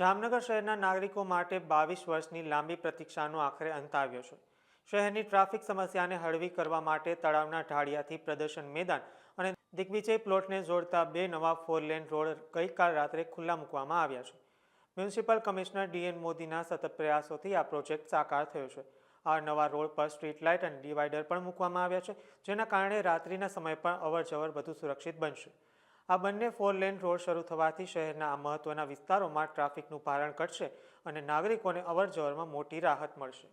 જામનગર શહેરના નાગરિકો માટે 22 વર્ષની લાંબી પ્રતીક્ષાનો આખરે અંત આવ્યો છે। શહેરની ટ્રાફિક સમસ્યાને હળવી કરવા માટે તળાવના ઢાળિયાથી પ્રદર્શન મેદાન અને દિગ્વિજય પ્લોટને જોડતા બે નવા 4 લેન રોડ ગઈકાલ રાત્રે ખુલ્લા મૂકવામાં આવ્યા છે। મ્યુનિસિપલ કમિશનર ડીએન મોદીના સતત પ્રયાસોથી આ પ્રોજેક્ટ સાકાર થયો છે। આ નવા રોડ પર સ્ટ્રીટ લાઇટ અને ડિવાઈડર પણ મૂકવામાં આવ્યા છે, જેના કારણે રાત્રિના સમય પર અવરજવર વધુ સુરક્ષિત બનશે। આ બંને 4 લેન રોડ શરૂ થવાથી શહેરના આ મહત્વના વિસ્તારોમાં ટ્રાફિકનું ભારણ ઘટશે અને નાગરિકોને અવરજવરમાં મોટી રાહત મળશે।